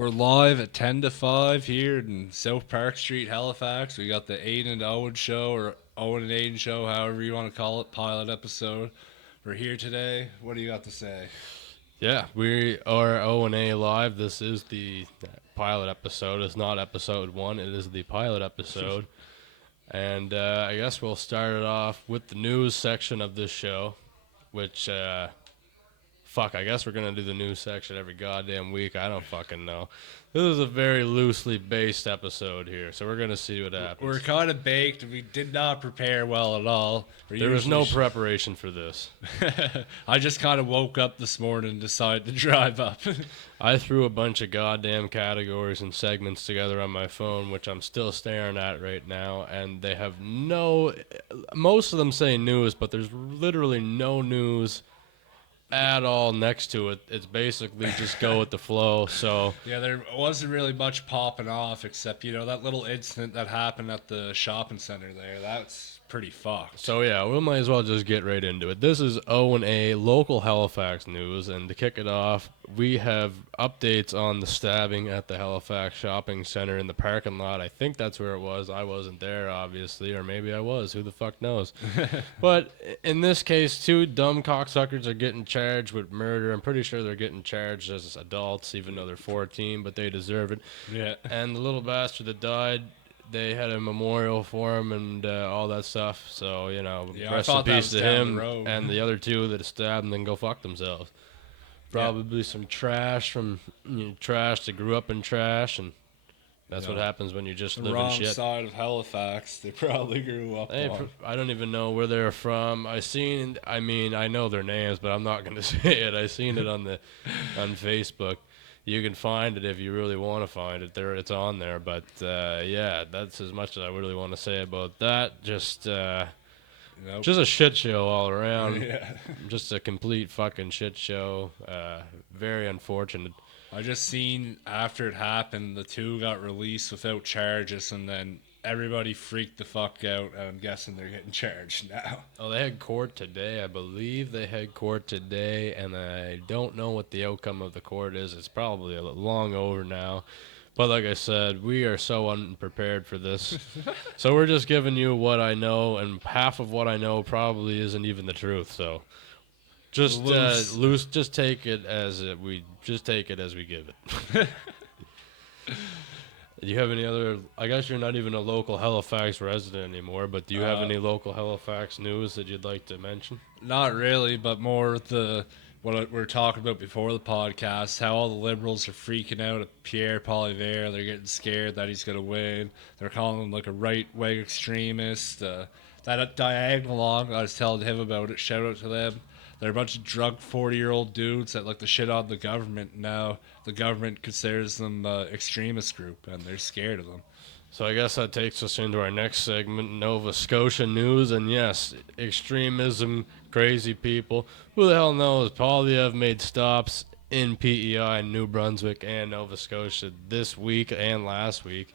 We're live at 10 to 5 here in South Park Street, Halifax. We got the Aidan Owen show, or Owen and Aidan show, however you want to call it, pilot episode. We're here today. What do you got to say? Yeah, we are O&A live. This is the pilot episode. It's not episode 1. It is the pilot episode. And I guess we'll start it off with the news section of this show, which, I guess we're going to do the news section every goddamn week. I don't fucking know. This is a very loosely based episode here, so we're going to see what happens. We're kind of baked. We did not prepare well at all. There was no preparation for this. I just kind of woke up this morning and decided to drive up. I threw a bunch of goddamn categories and segments together on my phone, which I'm still staring at right now, and they have most of them say news, but there's literally no news at all next to it. It's basically just go with the flow. So yeah, there wasn't really much popping off except, that little incident that happened at the shopping center there. That's pretty fucked. So yeah, we might as well just get right into it. This is O&A local Halifax news, and to kick it off, we have updates on the stabbing at the Halifax shopping center in the parking lot. I think that's where it was. I wasn't there, obviously, or maybe I was. Who the fuck knows? But in this case, two dumb cocksuckers are getting charged with murder. I'm pretty sure they're getting charged as adults, even though they're 14, but they deserve it. Yeah. And the little bastard that died, they had a memorial for him and all that stuff. So, rest in peace to him. And the other two that stabbed and then go fuck themselves. Probably some trash from trash that grew up in trash, and that's what happens when you just live in shit. Wrong side of Halifax, they probably grew up on. I don't even know where they're from. I know their names, but I'm not going to say it. I seen it on Facebook. You can find it if you really want to find it. It's on there. But that's as much as I really want to say about that. Just a shit show all around. Yeah. Just a complete fucking shit show. Very unfortunate. I just seen after it happened, the two got released without charges, and then everybody freaked the fuck out, and I'm guessing they're getting charged now. Oh, they had court today. I believe they had court today, and I don't know what the outcome of the court is. It's probably long over now. But like I said, we are so unprepared for this. So we're just giving you what I know, and half of what I know probably isn't even the truth. So just just take it as we give it. Do you have any other? I guess you're not even a local Halifax resident anymore, but do you have any local Halifax news that you'd like to mention? Not really, but more what we were talking about before the podcast, how all the Liberals are freaking out at Pierre Poilievre. They're getting scared that he's going to win. They're calling him like a right-wing extremist. That diagonal along, I was telling him about it. Shout out to them. They're a bunch of drunk 40-year-old dudes that like to shit on the government. Now the government considers them extremist group, and they're scared of them. So I guess that takes us into our next segment, Nova Scotia news. And yes, extremism, crazy people. Who the hell knows? Poilievre made stops in PEI, New Brunswick, and Nova Scotia this week and last week.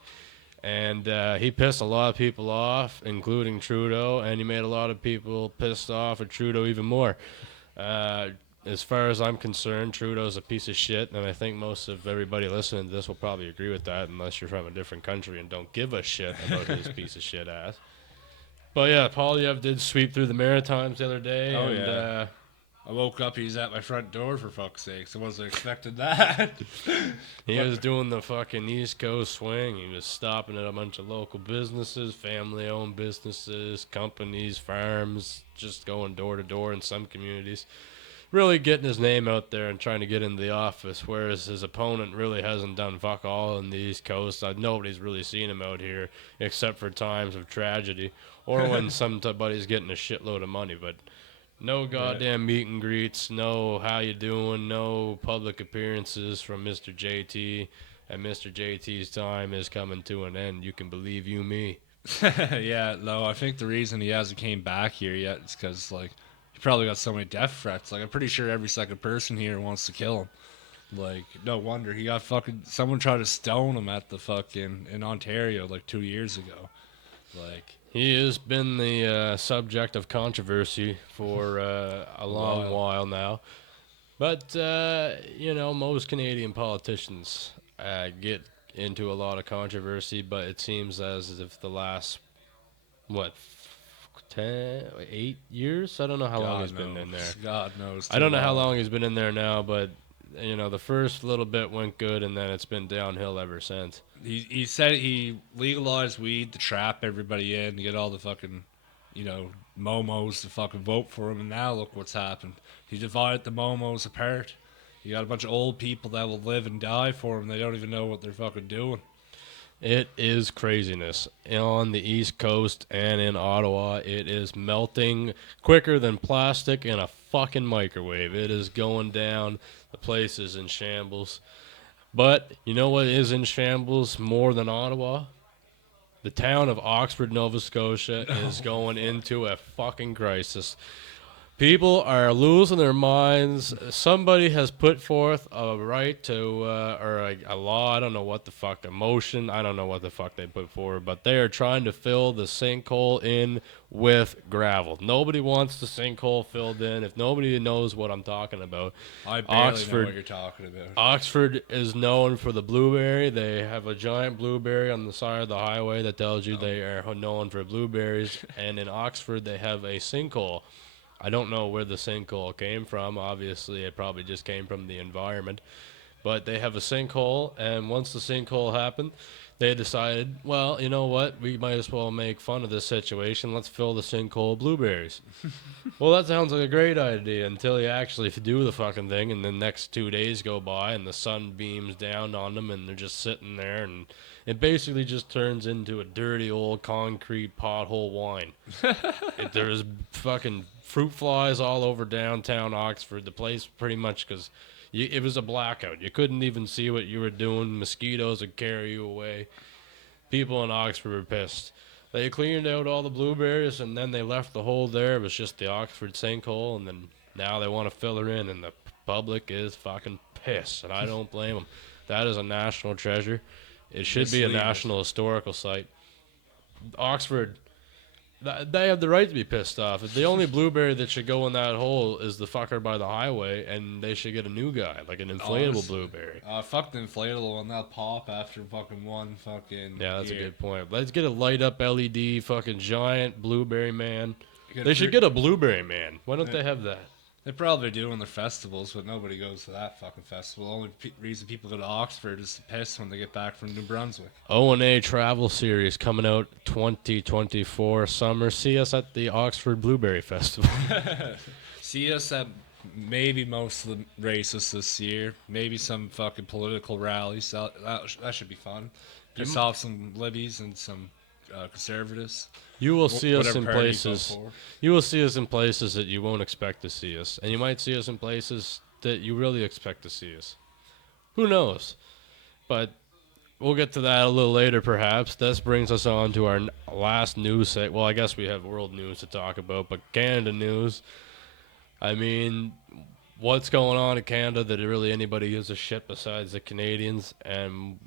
And he pissed a lot of people off, including Trudeau, and he made a lot of people pissed off at Trudeau even more. As far as I'm concerned, Trudeau's a piece of shit, and I think most of everybody listening to this will probably agree with that, unless you're from a different country and don't give a shit about his piece of shit ass. But yeah, Poilievre did sweep through the Maritimes the other day. I woke up, he's at my front door, for fuck's sake. I wasn't expecting that. He was doing the fucking East Coast swing. He was stopping at a bunch of local businesses, family-owned businesses, companies, farms, just going door to door in some communities. Really getting his name out there and trying to get into the office, whereas his opponent really hasn't done fuck all in the East Coast. Nobody's really seen him out here except for times of tragedy or when somebody's getting a shitload of money, but no goddamn meet and greets, no how you doing, no public appearances from Mr. JT, and Mr. JT's time is coming to an end. You can believe you me. Yeah, no, I think the reason he hasn't came back here yet is because, he probably got so many death threats. I'm pretty sure every second person here wants to kill him. No wonder. He got someone tried to stone him at the in Ontario, 2 years ago. He has been the subject of controversy for a long while now. But, most Canadian politicians get into a lot of controversy, but it seems as if the last, what, 8 years? I don't know how long he's been in there. God knows. I don't know how long he's been in there now, but the first little bit went good, and then it's been downhill ever since. He said he legalized weed to trap everybody in, to get all the fucking, momos to fucking vote for him, and now look what's happened. He divided the momos apart. You got a bunch of old people that will live and die for him. They don't even know what they're fucking doing. It is craziness. On the East Coast and in Ottawa, it is melting quicker than plastic in a fucking microwave. It is going down. The place is in shambles. But you know what is in shambles more than Ottawa? The town of Oxford, Nova Scotia is going into a fucking crisis. People are losing their minds. Somebody has put forth a right to, or a law, I don't know what the fuck, a motion, I don't know what the fuck they put forward, but they are trying to fill the sinkhole in with gravel. Nobody wants the sinkhole filled in. If nobody knows what I'm talking about, I barely know what you're talking about. Oxford is known for the blueberry. They have a giant blueberry on the side of the highway that tells you they are known for blueberries, and in Oxford they have a sinkhole. I don't know where the sinkhole came from. Obviously, it probably just came from the environment. But they have a sinkhole, and once the sinkhole happened, they decided, well, you know what? We might as well make fun of this situation. Let's fill the sinkhole with blueberries. Well, that sounds like a great idea until you actually do the fucking thing, and the next 2 days go by, and the sun beams down on them, and they're just sitting there, and it basically just turns into a dirty old concrete pothole wine. There's fucking fruit flies all over downtown Oxford. The place pretty much, because it was a blackout. You couldn't even see what you were doing. Mosquitoes would carry you away. People in Oxford were pissed. They cleaned out all the blueberries, and then they left the hole there. It was just the Oxford sinkhole, and then now they want to fill her in, and the public is fucking pissed, and I don't blame them. That is a national treasure. It should be a national historical site. Oxford, they have the right to be pissed off. The only blueberry that should go in that hole is the fucker by the highway, and they should get a new guy, like an inflatable blueberry. Fuck the inflatable one. That'll pop after fucking one fucking Yeah, that's year. a good point. Let's get a light-up LED fucking giant blueberry man. They should get a blueberry man. Why don't they have that? They probably do in their festivals, but nobody goes to that fucking festival. The only reason people go to Oxford is to piss when they get back from New Brunswick. O&A travel series coming out 2024 summer. See us at the Oxford Blueberry Festival. See us at maybe most of the races this year. Maybe some fucking political rallies. That should be fun. Piss off some Libbies and some conservatives. You will see us in Whatever party you places. vote for. You will see us in places that you won't expect to see us, and you might see us in places that you really expect to see us. Who knows? But we'll get to that a little later, perhaps. This brings us on to our last news set. Well, I guess we have world news to talk about, but Canada news. I mean, what's going on in Canada that really anybody gives a shit besides the Canadians? And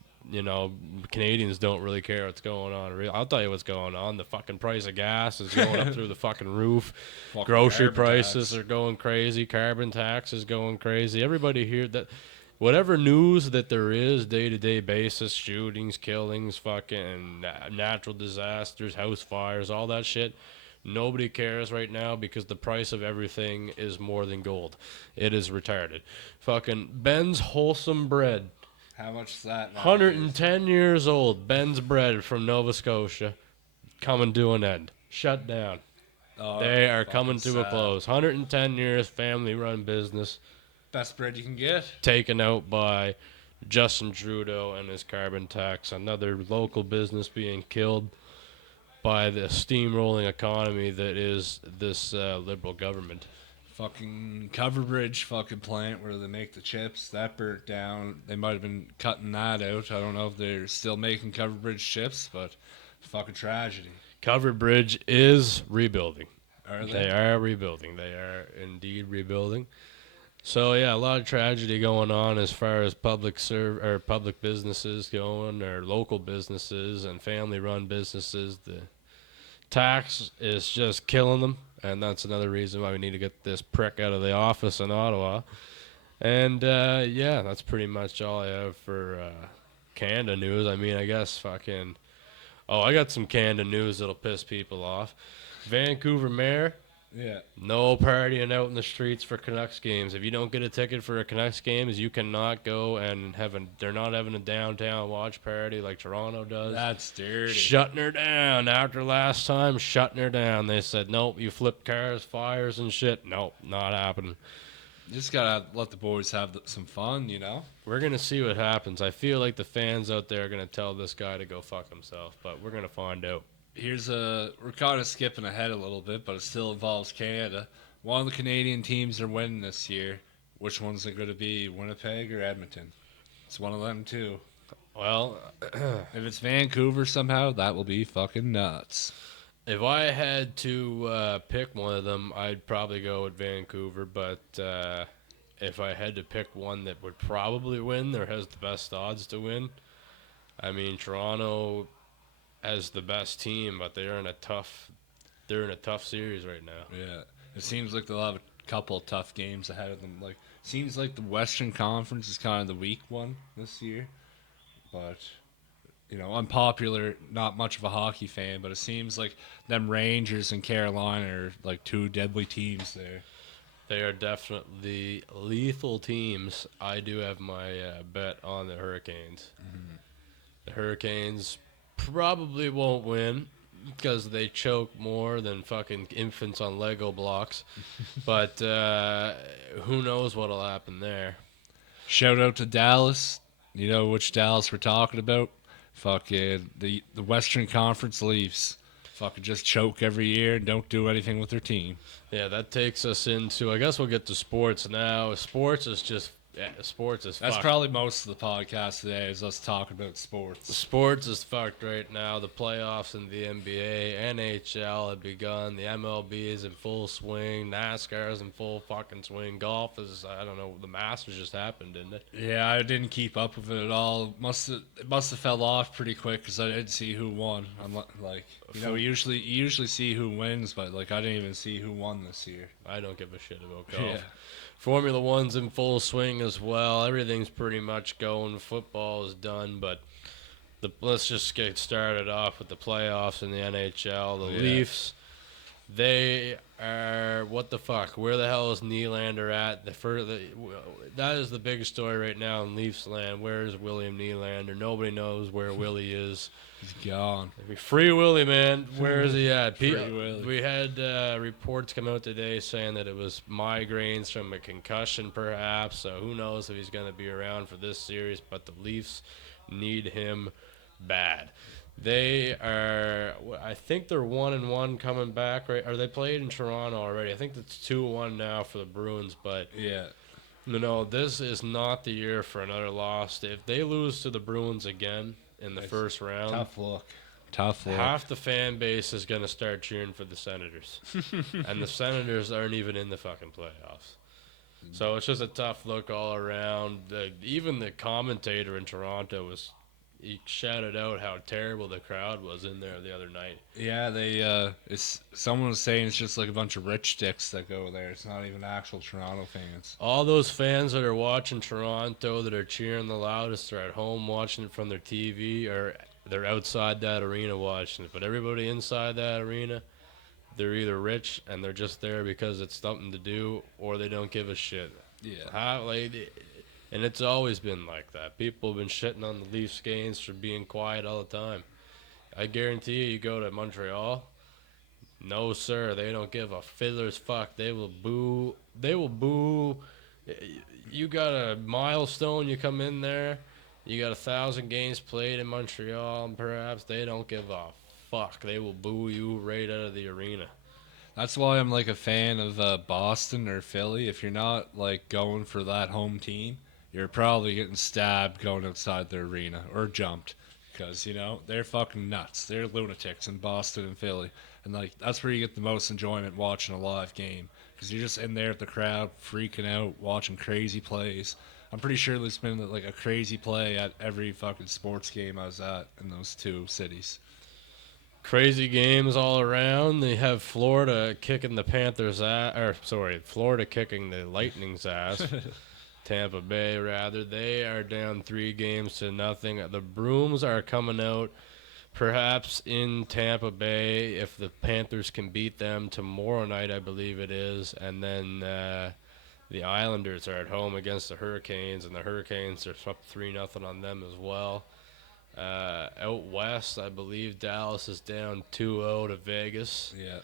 Canadians don't really care what's going on. I'll tell you what's going on. The fucking price of gas is going up through the fucking roof. Fucking Grocery carbon prices tax. are going crazy. Carbon tax is going crazy. Everybody here, that whatever news that there is day-to-day basis, shootings, killings, fucking natural disasters, house fires, all that shit, nobody cares right now because the price of everything is more than gold. It is retarded. Fucking Ben's Wholesome Bread. How much is that? 110 years old, Ben's Bread from Nova Scotia, coming to an end. Shut down. Oh, They are fucking coming to a sad. close. 110 years, family-run business, Best bread you can get. taken out by Justin Trudeau and his carbon tax. Another local business being killed by the steamrolling economy that is this liberal government. Fucking Coverbridge fucking plant where they make the chips, that burnt down. They might have been cutting that out. I don't know if they're still making Coverbridge chips, but fucking tragedy. Covered Bridge is rebuilding. Are they? They are rebuilding. They are indeed rebuilding. So yeah, a lot of tragedy going on as far as public businesses going, or local businesses and family-run businesses. The tax is just killing them, and that's another reason why we need to get this prick out of the office in Ottawa. And yeah, that's pretty much all I have for Canada news. I mean, I guess fucking. Oh, I got some Canada news that'll piss people off. Vancouver Mayor, Yeah. no partying out in the streets for Canucks games. If you don't get a ticket for a Canucks games, you cannot go and they're not having a downtown watch party like Toronto does. That's dirty. Shutting her down after last time, shutting her down. They said, nope, you flipped cars, fires, and shit. Nope, not happening. You just gotta let the boys have some fun, you know? We're going to see what happens. I feel like the fans out there are going to tell this guy to go fuck himself, but we're going to find out. We're kind of skipping ahead a little bit, but it still involves Canada. One of the Canadian teams are winning this year. Which one's it going to be, Winnipeg or Edmonton? It's one of them, too. Well, If it's Vancouver somehow, that will be fucking nuts. if I had to pick one of them, I'd probably go with Vancouver, but if I had to pick one that would probably win or has the best odds to win, I mean, Toronto has the best team, but they're in a tough series right now. Yeah. It seems like they'll have a couple tough games ahead of them. Like, seems like the Western Conference is kind of the weak one this year. But, you know, unpopular, not much of a hockey fan, but it seems like them Rangers and Carolina are like two deadly teams there. They are definitely lethal teams. I do have my bet on the Hurricanes. Mm-hmm. The Hurricanes probably won't win because they choke more than fucking infants on Lego blocks. But who knows what'll happen there. Shout out to Dallas. You know which Dallas we're talking about? Fucking the Western Conference Leafs. Fucking just choke every year and don't do anything with their team. Yeah, that takes us into, I guess we'll get to sports now. Sports is That's fucked. probably most of the podcast today is us talking about sports. Sports is fucked right now. The playoffs in the NBA, NHL have begun. The MLB is in full swing. NASCAR is in full fucking swing. Golf is, I don't know, the Masters just happened, didn't it? Yeah, I didn't keep up with it at all. It must have fell off pretty quick because I didn't see who won. I'm like, you know, you usually see who wins, but like I didn't even see who won this year. I don't give a shit about golf. Yeah. Formula One's in full swing as well. Everything's pretty much going. Football is done, but let's just get started off with the playoffs in the NHL. The Leafs, they are, what the fuck? Where the hell is Nylander at? That is the big story right now in Leafs land. Where is William Nylander? Nobody knows where Willie is. He's gone. Free Willie, man. Where is he at? Free Willie. We had reports come out today saying that it was migraines from a concussion, perhaps. So who knows if he's going to be around for this series. But the Leafs need him bad. They are, I think they're 1-1 coming back, right? Or they played in Toronto already. I think it's 2-1 now for the Bruins. But Yeah. this is not the year for another loss. If they lose to the Bruins again in the first round, Tough look. half the fan base is going to start cheering for the Senators. And the Senators aren't even in the fucking playoffs. So it's just a tough look all around. Even the commentator in Toronto he shouted out how terrible the crowd was in there the other night. Yeah, someone was saying it's just like a bunch of rich dicks that go there. It's not even actual Toronto fans. All those fans that are watching Toronto, that are cheering the loudest, are at home watching it from their TV, or they're outside that arena watching it. But everybody inside that arena, they're either rich and they're just there because it's something to do, or they don't give a shit. Yeah. And it's always been like that. People have been shitting on the Leafs games for being quiet all the time. I guarantee you go to Montreal, no sir, they don't give a fiddler's fuck. They will boo. You got a milestone, you come in there, you got 1,000 games played in Montreal, and perhaps they don't give a fuck. They will boo you right out of the arena. That's why I'm like a fan of Boston or Philly. If you're not like going for that home team, you're probably getting stabbed going outside the arena or jumped because, you know, they're fucking nuts. They're lunatics in Boston and Philly. And, like, that's where you get the most enjoyment watching a live game because you're just in there with the crowd freaking out, watching crazy plays. I'm pretty sure there's been, like, a crazy play at every fucking sports game I was at in those two cities. Crazy games all around. They have Florida kicking the Florida kicking the Lightning's ass. Tampa Bay, rather. They are down 3-0. The Brooms are coming out perhaps in Tampa Bay if the Panthers can beat them tomorrow night, I believe it is. And then the Islanders are at home against the Hurricanes, and the Hurricanes are up 3-0 on them as well. Out west, I believe Dallas is down 2-0 to Vegas. Yeah.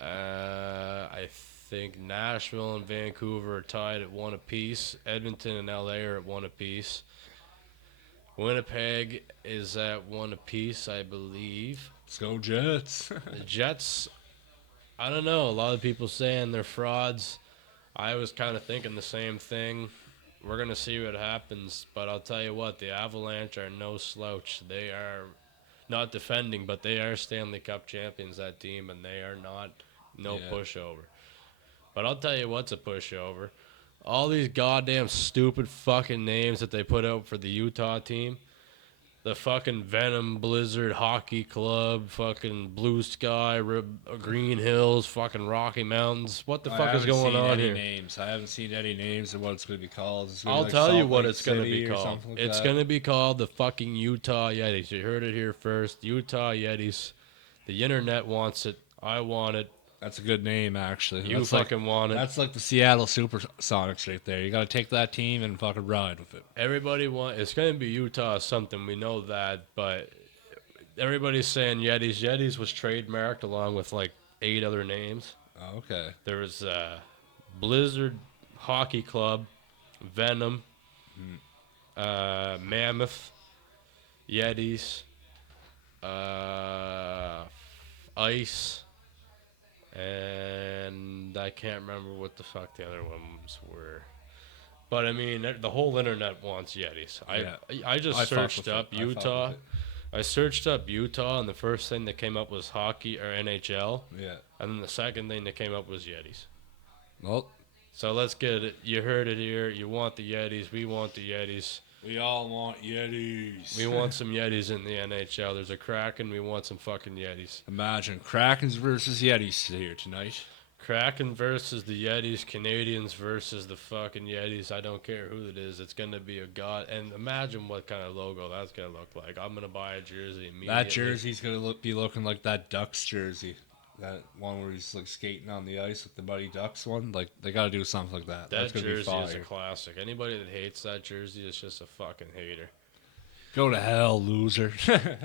I think Nashville and Vancouver are tied at 1 apiece. Edmonton and LA are at 1 apiece. Winnipeg is at 1 apiece, I believe. Let's go Jets. The Jets, I don't know. A lot of people saying they're frauds. I was kind of thinking the same thing. We're going to see what happens, but I'll tell you what, the Avalanche are no slouch. They are not defending, but they are Stanley Cup champions, that team, and they are not pushover. But I'll tell you what's a pushover. All these goddamn stupid fucking names that they put out for the Utah team. The fucking Venom Blizzard Hockey Club, fucking Blue Sky, Green Hills, fucking Rocky Mountains. What the fuck is going on here? Names. I haven't seen any names of what it's going to be called. I'll tell you what it's going to be called. It's going to be called the fucking Utah Yetis. You heard it here first. Utah Yetis. The internet wants it. I want it. That's a good name, actually. You fucking want it. That's like the Seattle Supersonics right there. You got to take that team and fucking ride with it. Everybody it's going to be Utah something. We know that, but everybody's saying Yetis. Yetis was trademarked along with like 8 other names. Oh, okay. There was Blizzard Hockey Club, Venom, Mammoth, Yetis, Ice. And I can't remember what the fuck the other ones were. But I mean, the whole internet wants Yetis. I just searched up Utah. I searched up Utah, and the first thing that came up was hockey or NHL. Yeah. And then the second thing that came up was Yetis. Well, so let's get it. You heard it here. You want the Yetis. We want the Yetis. We all want Yetis. We want some Yetis in the NHL. There's a Kraken. We want some fucking Yetis. Imagine Krakens versus Yetis here tonight. Kraken versus the Yetis. Canadians versus the fucking Yetis. I don't care who it is. It's going to be a god. And imagine what kind of logo that's going to look like. I'm going to buy a jersey immediately. That jersey's going to be looking like that Ducks jersey. That one where he's like skating on the ice with the Buddy Ducks one. Like, they got to do something like that. That jersey be is a classic. Anybody that hates that jersey is just a fucking hater. Go to hell, loser.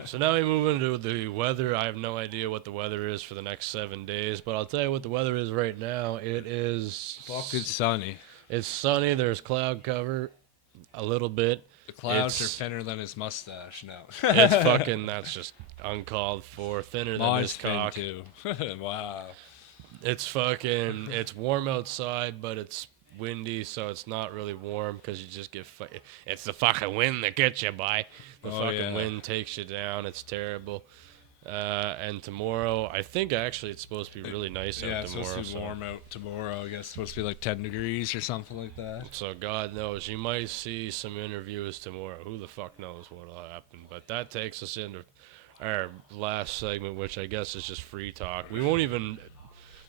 So now we move into the weather. I have no idea what the weather is for the next 7 days, but I'll tell you what the weather is right now. It is fucking sunny. It's sunny. There's cloud cover a little bit. The clouds are thinner than his mustache now. It's fucking, that's just uncalled for. Thinner than his cock. Too. Wow. It's fucking, it's warm outside, but it's windy, so it's not really warm because you just get, it's the fucking wind that gets you, by. The wind takes you down. It's terrible. And tomorrow, I think actually it's supposed to be really nice out tomorrow. Yeah, it's supposed to be warm out tomorrow. I guess it's supposed to be like 10 degrees or something like that. So God knows. You might see some interviews tomorrow. Who the fuck knows what'll happen. But that takes us into our last segment, which I guess is just free talk. We won't even...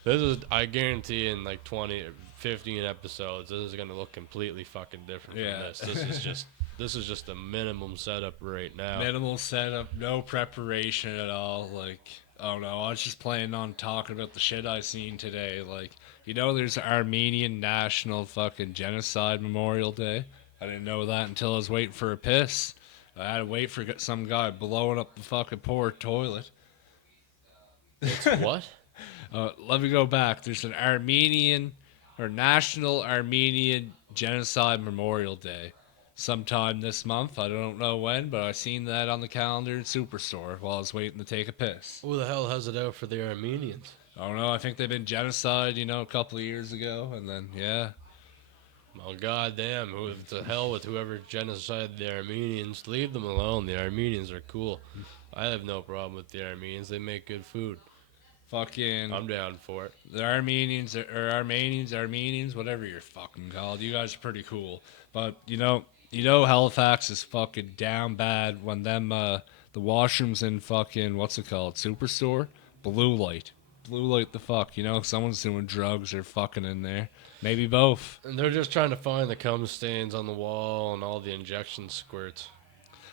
This is, I guarantee, in like 20 or 15 episodes, this is going to look completely fucking different from this. This is just a minimum setup right now. Minimal setup, no preparation at all. Like, oh no, I was just planning on talking about the shit I seen today. Like, you know, there's Armenian National fucking Genocide Memorial Day. I didn't know that until I was waiting for a piss. I had to wait for some guy blowing up the fucking poor toilet. It's what? Let me go back. There's an National Armenian Genocide Memorial Day. Sometime this month. I don't know when, but I seen that on the calendar in Superstore while I was waiting to take a piss. Who the hell has it out for the Armenians? I don't know. I think they've been genocide, a couple of years ago, and then, yeah. Well, goddamn, who the hell with whoever genocided the Armenians. Leave them alone. The Armenians are cool. I have no problem with the Armenians. They make good food. Fucking... I'm down for it. The Armenians, Armenians, whatever you're fucking called. You guys are pretty cool. But, Halifax is fucking down bad when them, the washrooms in fucking, what's it called, Superstore? Blue light. blue light the fuck? You know, someone's doing drugs or fucking in there. Maybe both. And they're just trying to find the cum stains on the wall and all the injection squirts.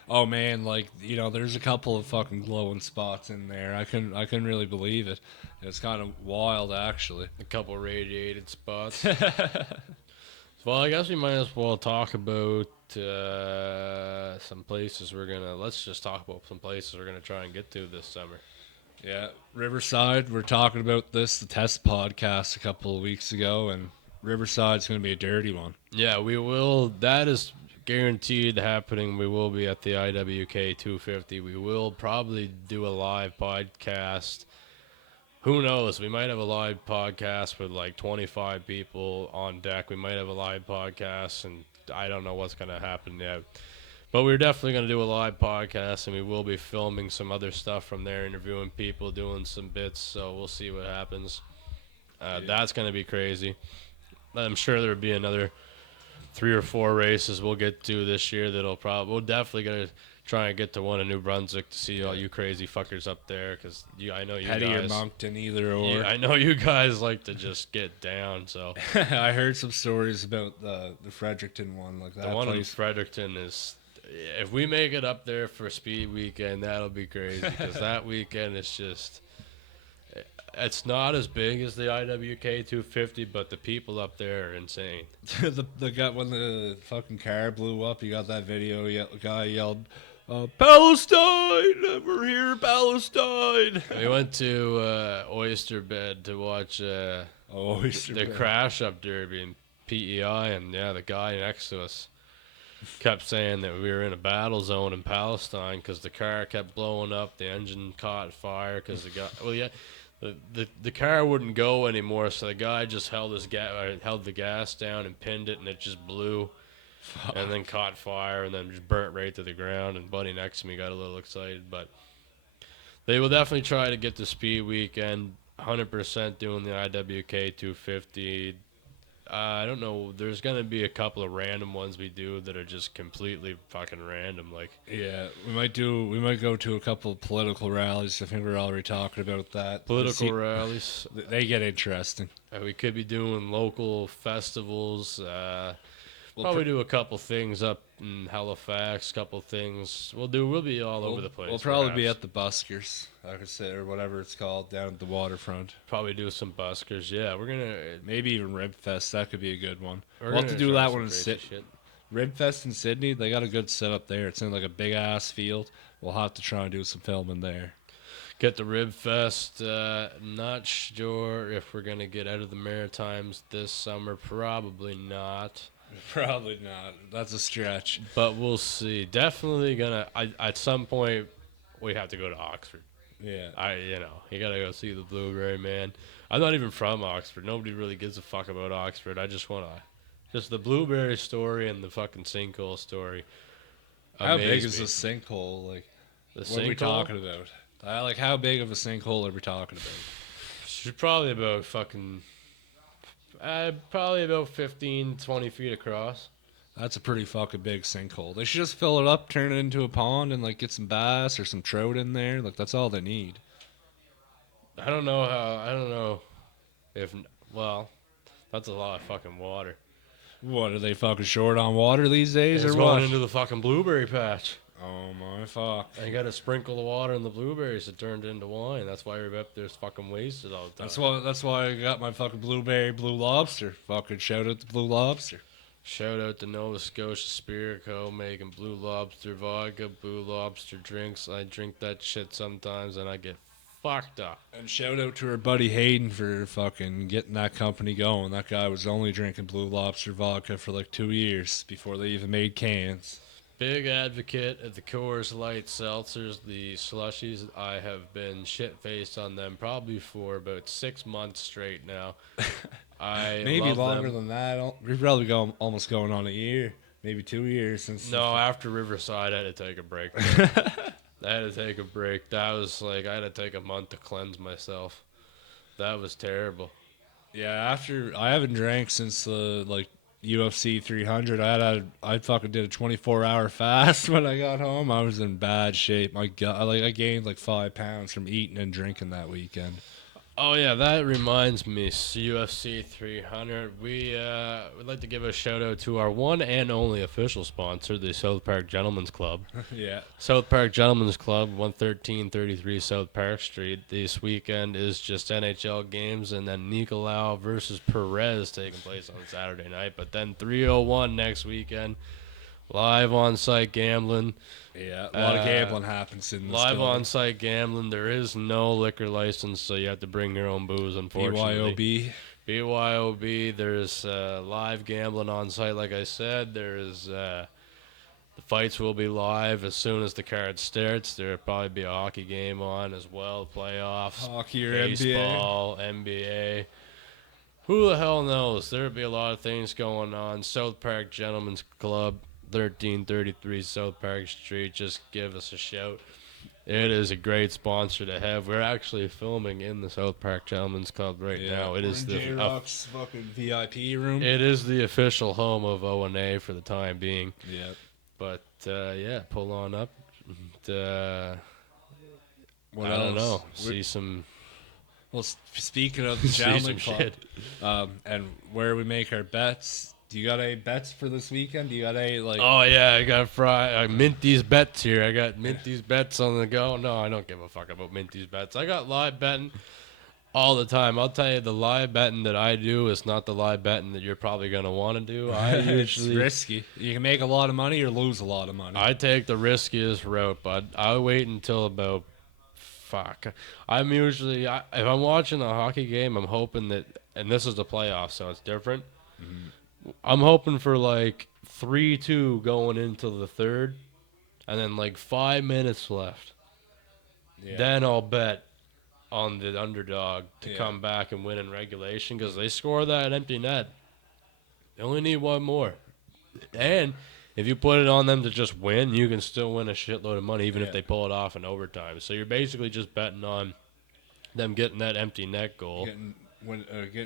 Oh man, like, you know, there's a couple of fucking glowing spots in there. I couldn't really believe it. It's kind of wild, actually. A couple radiated spots. Well, I guess we might as well talk about some places let's just talk about some places we're gonna try and get to this summer. Yeah, Riverside. We're talking about the test podcast a couple of weeks ago, and Riverside's going to be a dirty one. Yeah, we will. That is guaranteed happening. We will be at the IWK 250. We will probably do a live podcast. Who knows? We might have a live podcast with like 25 people on deck. We might have a live podcast, and I don't know what's going to happen yet. But we're definitely going to do a live podcast, and we will be filming some other stuff from there, interviewing people, doing some bits. So we'll see what happens. That's going to be crazy. I'm sure there'll be another 3 or 4 races we'll get to this year we'll definitely going to try and get to one in New Brunswick to see all you crazy fuckers up there, because I know you Petty guys... or Moncton, either or. I know you guys like to just get down, so... I heard some stories about the Fredericton one. Like that the one in place. Fredericton is... If we make it up there for Speed Weekend, that'll be crazy, because that weekend is just... It's not as big as the IWK 250, but the people up there are insane. the guy, when the fucking car blew up, you got that video, guy yelled, Palestine! We're here, Palestine! We went to Oyster Bed to watch the crash up derby in PEI, and yeah, the guy next to us kept saying that we were in a battle zone in Palestine because the car kept blowing up, the engine caught fire because the car wouldn't go anymore, so the guy just held the gas down and pinned it, and it just blew. And then caught fire and then just burnt right to the ground. And buddy next to me got a little excited. But they will definitely try to get to Speed Weekend. 100% doing the IWK 250. I don't know. There's going to be a couple of random ones we do that are just completely fucking random. Like, yeah, we might go to a couple of political rallies. I think we're already talking about that. Political rallies. They get interesting. We could be doing local festivals. Probably do a couple things up in Halifax, couple things. We'll be all over the place. We'll probably be at the Buskers, like I said, or whatever it's called, down at the waterfront. Probably do some buskers. Yeah, we're gonna maybe even Ribfest. That could be a good one. We'll have to do that one in Sydney. Ribfest in Sydney, they got a good setup there. It's in like a big ass field. We'll have to try and do some filming there. Get the Ribfest. Not sure if we're gonna get out of the Maritimes this summer. Probably not. Probably not. That's a stretch. But we'll see. Definitely gonna. At some point, we have to go to Oxford. Yeah. You gotta go see the Blueberry Man. I'm not even from Oxford. Nobody really gives a fuck about Oxford. I just just the Blueberry story and the fucking sinkhole story. How big is this sinkhole? Like, what are we talking about? Like, how big of a sinkhole are we talking about? Should probably about fucking. Probably about 15, 20 feet across. That's a pretty fucking big sinkhole. They should just fill it up, turn it into a pond, and like get some bass or some trout in there. Like, that's all they need. I don't know if. Well, that's a lot of fucking water. What, are they fucking short on water these days, It's or going what? into the fucking blueberry patch. Oh my fuck! I gotta sprinkle the water in the blueberries that turned into wine. That's why we're up there's fucking wasted all the time. That's why I got my fucking blueberry blue lobster. Fucking shout out to Blue Lobster. Shout out to Nova Scotia Spirit Co. making Blue Lobster vodka, Blue Lobster drinks. I drink that shit sometimes and I get fucked up. And shout out to our buddy Hayden for fucking getting that company going. That guy was only drinking Blue Lobster vodka for like 2 years before they even made cans. Big advocate of the Coors Light seltzers, the slushies. I have been shit-faced on them probably for about 6 months straight now. I maybe love longer them. than that. We've probably almost going on a year, maybe 2 years since. No, after Riverside, I had to take a break. I had to take a break. That was like I had to take a month to cleanse myself. That was terrible. Yeah, I haven't drank since like UFC 300. I fucking did a 24-hour fast when I got home. I was in bad shape. My God, I gained like 5 pounds from eating and drinking that weekend. Oh yeah, that reminds me, UFC 300. We would like to give a shout out to our one and only official sponsor, the South Park Gentlemen's Club. Yeah. South Park Gentlemen's Club, 11333 South Park Street. This weekend is just NHL games, and then Nicolau versus Perez taking place on Saturday night. But then 301 next weekend, live on-site gambling. Yeah, a lot of gambling happens in this Live building. on-site gambling. There is no liquor license, so you have to bring your own booze, unfortunately. BYOB. BYOB. There's live gambling on site, like I said. There's the fights will be live as soon as the card starts. There'll probably be a hockey game on as well, playoffs, Hockey or baseball, NBA. Who the hell knows? There'll be a lot of things going on. South Park Gentlemen's Club, 1333 South Park Street. Just give us a shout. It is a great sponsor to have. We're actually filming in the South Park Gentlemen's Club right now. It is the J-Rock's fucking VIP room. it is the official home of O&A for the time being. Yeah. But yeah, pull on up. And, What I else? don't know. See some. Well, speaking of the See Gentleman some Club, shit. and where we make our bets. Do you got any bets for this weekend? Do you got any like? Oh yeah, I got I mint these bets here. I got mint these bets on the go. No, I don't give a fuck about mint these bets. I got live betting all the time. I'll tell you, the live betting that I do is not the live betting that you're probably gonna want to do. I It's usually risky. You can make a lot of money or lose a lot of money. I take the riskiest route, but I wait until about fuck. I'm usually if I'm watching a hockey game, I'm hoping that, and this is the playoffs, so it's different. I'm hoping for like 3-2 going into the third, and then like 5 minutes left. Yeah. Then I'll bet on the underdog to Yeah. come back and win in regulation because they score that empty net. They only need one more. And if you put it on them to just win, you can still win a shitload of money even Yeah. if they pull it off in overtime. So you're basically just betting on them getting that empty net goal. Getting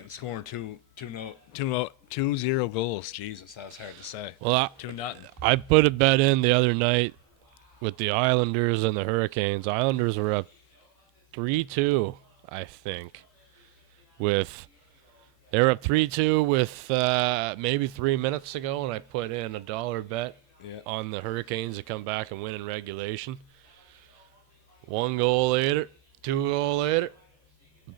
scoring 2-0 goals. Jesus, that was hard to say. Well, 2-0. I put a bet in the other night with the Islanders and the Hurricanes. Islanders were up 3-2, I think. They were up 3-2 with maybe 3 minutes ago, and I put in $1 bet on the Hurricanes to come back and win in regulation. 1 goal later, 2 goal later,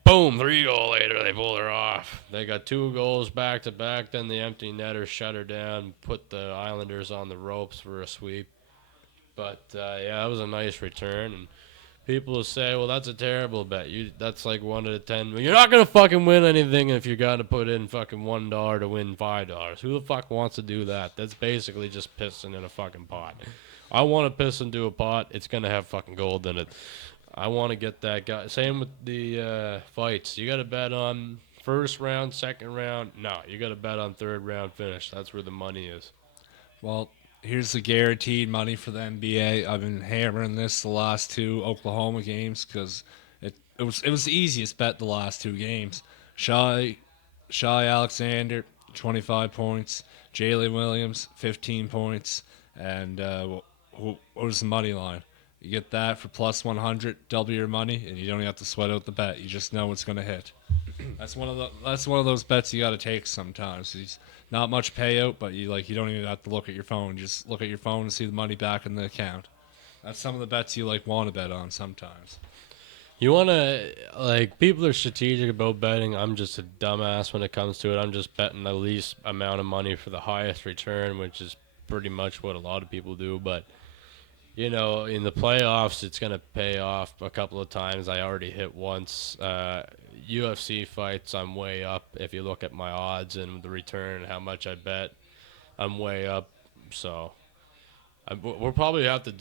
boom, 3 goal later, they pulled her off. They got 2 goals back to back. Then the empty netter shut her down, put the Islanders on the ropes for a sweep. But yeah, that was a nice return. And people will say, "Well, that's a terrible bet. That's like 1 out of 10. Well, you're not gonna fucking win anything if you got to put in fucking $1 to win $5. Who the fuck wants to do that? That's basically just pissing in a fucking pot. I want to piss into a pot. It's gonna have fucking gold in it. I want to get that guy. Same with the fights. You got to bet on first round, second round. No, you got to bet on third round finish. That's where the money is. Well, here's the guaranteed money for the NBA. I've been hammering this the last 2 Oklahoma games because it was the easiest bet the last 2 games. Shy Alexander, 25 points. Jalen Williams, 15 points. And what was the money line? You get that for plus 100, double your money, and you don't even have to sweat out the bet. You just know it's going to hit. That's one of those bets you got to take sometimes. It's not much payout, but you don't even have to look at your phone. Just look at your phone and see the money back in the account. That's some of the bets you want to bet on sometimes. You want to, people are strategic about betting. I'm just a dumbass when it comes to it. I'm just betting the least amount of money for the highest return, which is pretty much what a lot of people do. But, in the playoffs, it's going to pay off a couple of times. I already hit once. UFC fights, I'm way up. If you look at my odds and the return and how much I bet, I'm way up. So we'll probably have to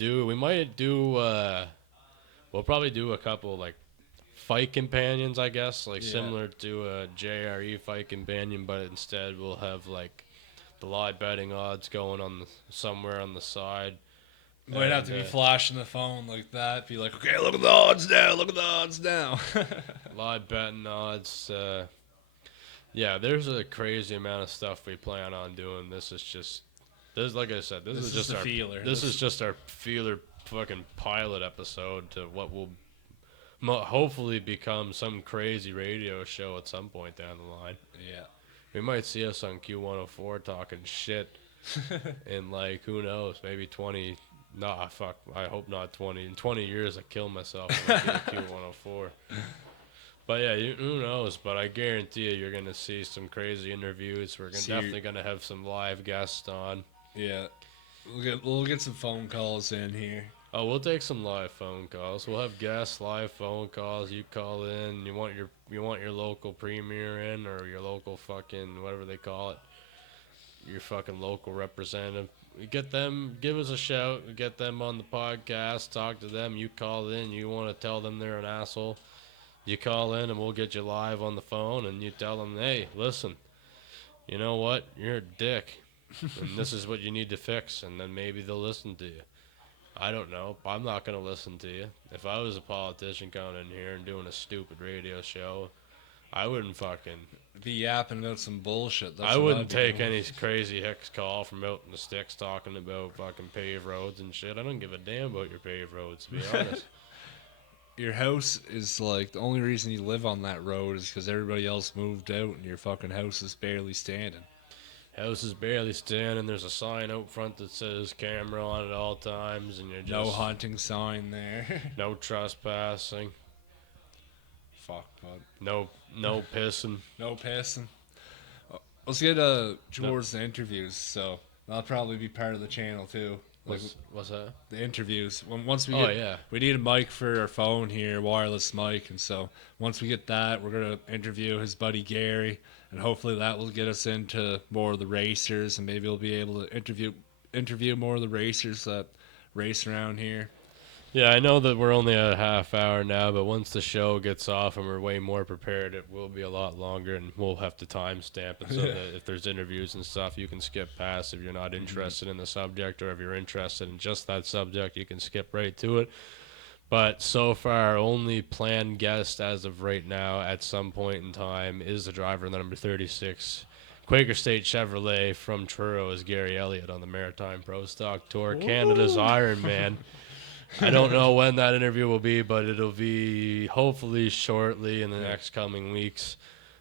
we'll probably do a couple fight companions, I guess, similar to a JRE fight companion, but instead we'll have the live betting odds going somewhere on the side. Might have to be flashing the phone like that. Be like, okay, look at the odds now. Look at the odds now. Live betting odds. Yeah, there's a crazy amount of stuff we plan on doing. Like I said, this is just the our feeler. This is just our feeler fucking pilot episode to what will hopefully become some crazy radio show at some point down the line. Yeah. We might see us on Q104 talking shit in, like, who knows, maybe 20. Nah, fuck. I hope not 20. In 20 years, I kill myself when I get Q104. But yeah, who knows? But I guarantee you're going to see some crazy interviews. We're definitely going to have some live guests on. Yeah. We'll get some phone calls in here. Oh, we'll take some live phone calls. We'll have guests, live phone calls. You call in. You want your local premier in, or your local fucking whatever they call it. Your fucking local representative. We get them. Give us a shout. We get them on the podcast. Talk to them. You call in. You want to tell them they're an asshole. You call in and we'll get you live on the phone, and you tell them, hey, listen, you know what? You're a dick, and this is what you need to fix, and then maybe they'll listen to you. I don't know. I'm not going to listen to you. If I was a politician coming in here and doing a stupid radio show, I wouldn't fucking... be yapping about some bullshit. I wouldn't take any crazy hicks call from out in the sticks talking about fucking paved roads and shit. I don't give a damn about your paved roads, to be honest. Your house is like, the only reason you live on that road is because everybody else moved out and your fucking house is barely standing. House is barely standing. There's a sign out front that says camera on at all times, and you're just... No hunting sign there. No trespassing. Fuck, bud. No pissing. No pissing. Let's get towards the interviews, so that'll probably be part of the channel too. Like, what's that? The interviews. Once we get, we need a mic for our phone here, wireless mic, and so once we get that, we're gonna interview his buddy Gary, and hopefully that will get us into more of the racers, and maybe we'll be able to interview more of the racers that race around here. Yeah, I know that we're only at a half hour now, but once the show gets off and we're way more prepared, it will be a lot longer, and we'll have to timestamp it so that if there's interviews and stuff, you can skip past if you're not interested in the subject, or if you're interested in just that subject, you can skip right to it. But so far, only planned guest as of right now at some point in time is the driver in the number 36 Quaker State Chevrolet from Truro, is Gary Elliott on the Maritime Pro Stock Tour, Canada's Ironman. I don't know when that interview will be, but it'll be hopefully shortly in the next coming weeks.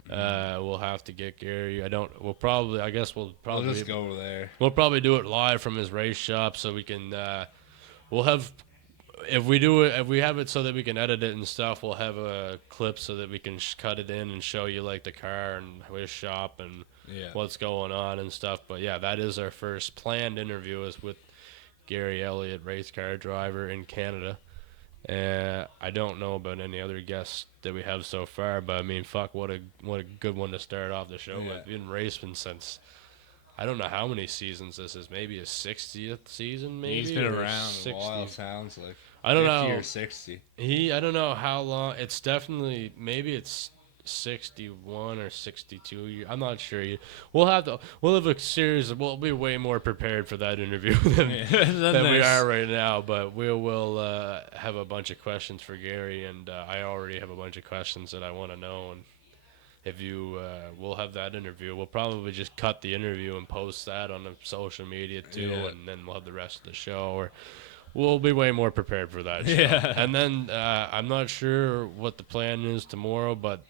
We'll have to get Gary. We'll probably just go there. We'll probably do it live from his race shop, so we can. We'll have, if we have it so that we can edit it and stuff. We'll have a clip so that we can cut it in and show you like the car and his shop and what's going on and stuff. But yeah, that is our first planned interview, is with Gary Elliott, race car driver in Canada. I don't know about any other guests that we have so far, but I mean, fuck, what a good one to start off the show with. Been racing since, I don't know how many seasons this is. Maybe his 60th season. Maybe he's been around a while. Sounds like I don't know. 50 or 60. I don't know how long. It's definitely, maybe it's 61 or 62. I'm not sure. We'll have a series. We'll be way more prepared for that interview than we are right now. But we will have a bunch of questions for Gary, and I already have a bunch of questions that I want to know. And if we'll have that interview. We'll probably just cut the interview and post that on the social media too, and then we'll have the rest of the show. Or we'll be way more prepared for that show. Yeah. And then I'm not sure what the plan is tomorrow, but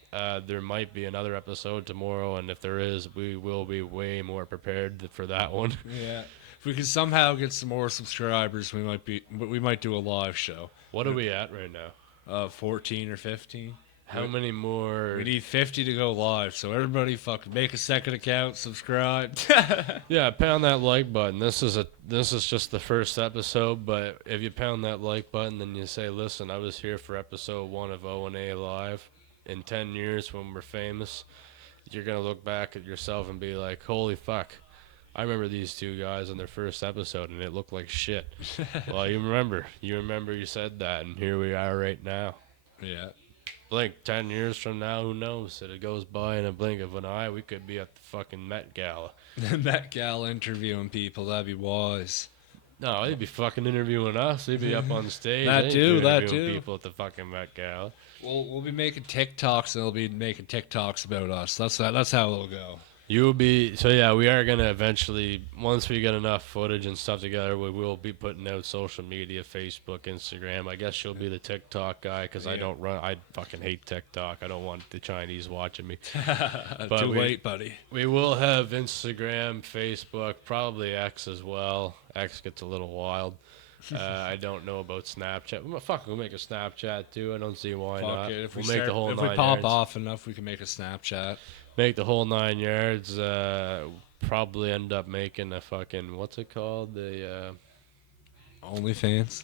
there might be another episode tomorrow, and if there is, we will be way more prepared for that one. Yeah. If we can somehow get some more subscribers, we might do a live show. What are we at right now? 14 or 15. How many more? We need 50 to go live, so everybody fucking make a second account, subscribe. Yeah, pound that like button. This is just the first episode, but if you pound that like button, then you say, listen, I was here for episode 1 of O&A Live. In 10 years when we're famous, you're going to look back at yourself and be like, holy fuck, I remember these two guys in their first episode, and it looked like shit. Well, you remember you said that, and here we are right now. Yeah. Blink 10 years from now, who knows? It goes by in a blink of an eye. We could be at the fucking Met Gala. The Met Gala interviewing people. That'd be wise. No, they'd be fucking interviewing us. They'd be up on stage. That too. People at the fucking Met Gala. We'll be making TikToks, and they'll be making TikToks about us. That's how it'll go. You'll be so yeah. We are gonna eventually, once we get enough footage and stuff together, we will be putting out social media, Facebook, Instagram. I guess you'll be the TikTok guy because I Yeah. don't run. I fucking hate TikTok. I don't want the Chinese watching me. Too we late, buddy. we will have Instagram, Facebook, probably X as well. X gets a little wild. I don't know about Snapchat. Well, fuck, we'll make a Snapchat too. I don't see why Fuck not. it. If We'll we make start, the whole if we 9 pop yards. off enough, we can make a Snapchat. Make the whole 9 yards. Probably end up making a fucking what's it called? OnlyFans.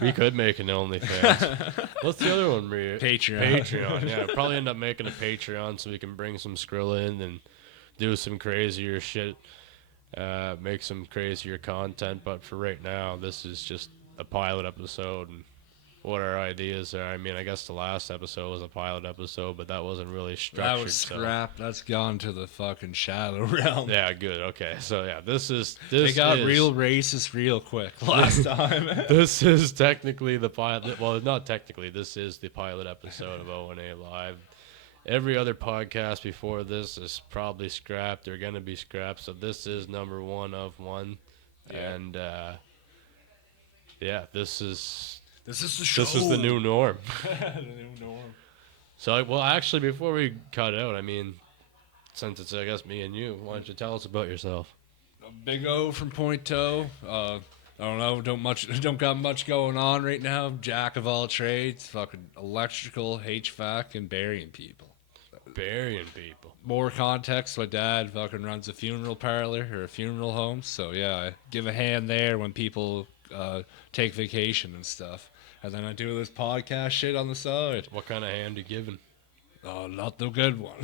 We could make an OnlyFans. What's the other one, Maria? Patreon. Patreon. Yeah, probably end up making a Patreon so we can bring some Skrill in and do some crazier shit. Make some crazier content. But for right now, this is just a pilot episode and what our ideas are. I mean, I guess the last episode was a pilot episode, but that wasn't really structured. That was so- scrap. That's gone to the fucking shadow realm. Yeah, good. Okay, so yeah, this They got is, real racist real quick last time. This is technically the pilot. Well, not technically. This is the pilot episode of O&A Live. Every other podcast before this is probably scrapped. They're gonna be scrapped. So this is number 1 of 1, Yeah. and yeah, this is This is the show. this is the new norm. the new norm. So, well, actually, before we cut out, I mean, since it's I guess me and you, why don't you tell us about yourself? Big O from Point Toe. I don't know. Don't got much going on right now. Jack of all trades. Fucking electrical, HVAC, and burying people. Burying people. More context, my dad fucking runs a funeral parlor or a funeral home, so yeah, I give a hand there when people take vacation and stuff. And then I do this podcast shit on the side. What kind of hand you giving? Oh, not the good one.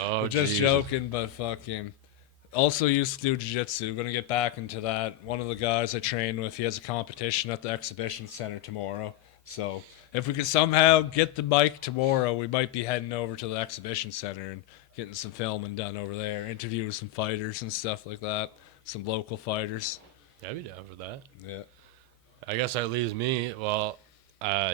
Oh, Just Jesus. joking, but fucking. Also used to do jiu-jitsu. Gonna get back into that. One of the guys I train with, he has a competition at the exhibition center tomorrow. So if we could somehow get the bike tomorrow, we might be heading over to the exhibition center and getting some filming done over there. Interviewing some fighters and stuff like that. Some local fighters. I'd be down for that. Yeah. I guess that leaves me. Well,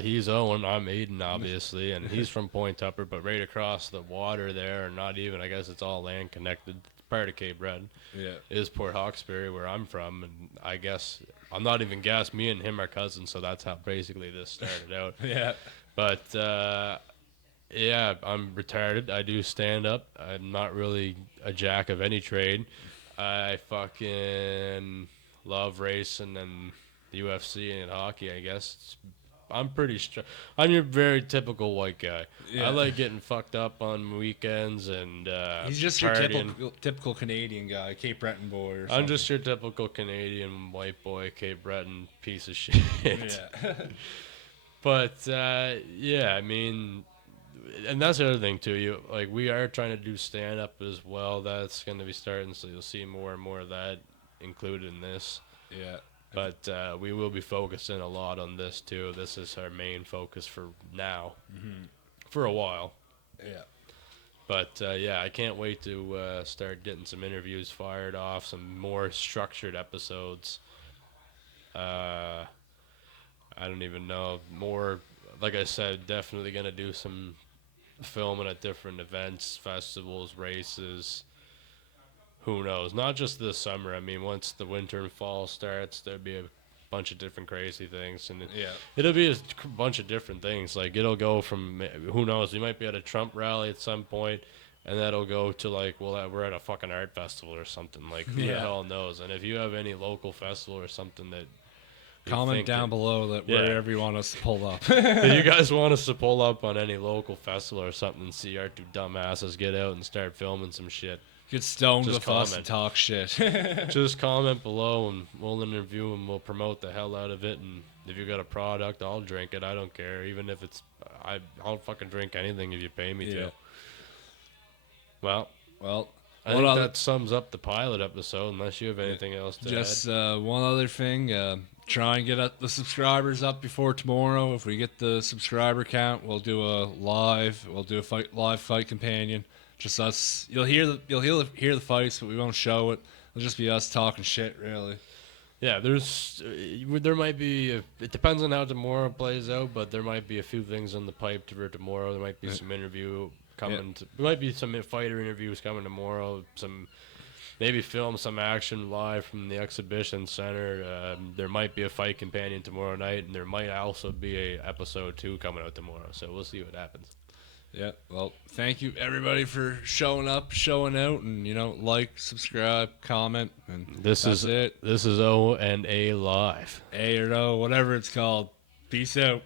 he's Owen. I'm Aidan, obviously, and he's from Point Tupper, but right across the water there, or not even. I guess it's all land connected. Part of Cape Breton Yeah. is Port Hawkesbury, where I'm from, and I guess I'm not even guess. Me and him are cousins, so that's how basically this started out. Yeah. But yeah, I'm retarded. I do stand up. I'm not really a jack of any trade. I fucking love racing and UFC and hockey, I guess. I'm pretty I'm your very typical white guy. Yeah. I like getting fucked up on weekends and He's just your partying. typical Canadian guy, Cape Breton boy or something. I'm just your typical Canadian white boy, Cape Breton piece of shit. Yeah. But yeah, I mean, and that's the other thing too. We are trying to do stand up as well. That's going to be starting, so you'll see more and more of that included in this. Yeah. But we will be focusing a lot on this too. This is our main focus for now, for a while. Yeah. But yeah, I can't wait to start getting some interviews fired off, some more structured episodes. I don't even know. More, like I said, definitely going to do some filming at different events, festivals, races. Who knows? Not just this summer. I mean, once the winter and fall starts, there'll be a bunch of different crazy things. And Yeah. it'll be a bunch of different things. Like, it'll go from, who knows, we might be at a Trump rally at some point, and that'll go to, like, well, we're at a fucking art festival or something. Like, who the Yeah. hell knows? And if you have any local festival or something that you Comment think down below that Yeah. wherever you want us to pull up. if you guys want us to pull up on any local festival or something and see our two dumbasses get out and start filming some shit, Get stoned Just with us and comment. talk shit. just comment below and we'll interview and we'll promote the hell out of it. And if you got a product, I'll drink it. I don't care. Even if it's, I'll fucking drink anything if you pay me Yeah. to. Well, Well, I what think other- that sums up the pilot episode, unless you have anything else to just add. one other thing. Try and get the subscribers up before tomorrow. If we get the subscriber count, we'll do a live. We'll do a live fight companion. Just us. You'll hear the fights, but we won't show it. It'll just be us talking shit, really. Yeah, there might be, it depends on how tomorrow plays out, but there might be a few things on the pipe for tomorrow. There might be some interview coming. There might be some fighter interviews coming tomorrow. Maybe film some action live from the exhibition center. There might be a fight companion tomorrow night, and there might also be a episode 2 coming out tomorrow. So we'll see what happens. Yeah, well, thank you everybody for showing up, showing out, and like, subscribe, comment, and This is it. This is O and A Live. A or O, whatever it's called. Peace out.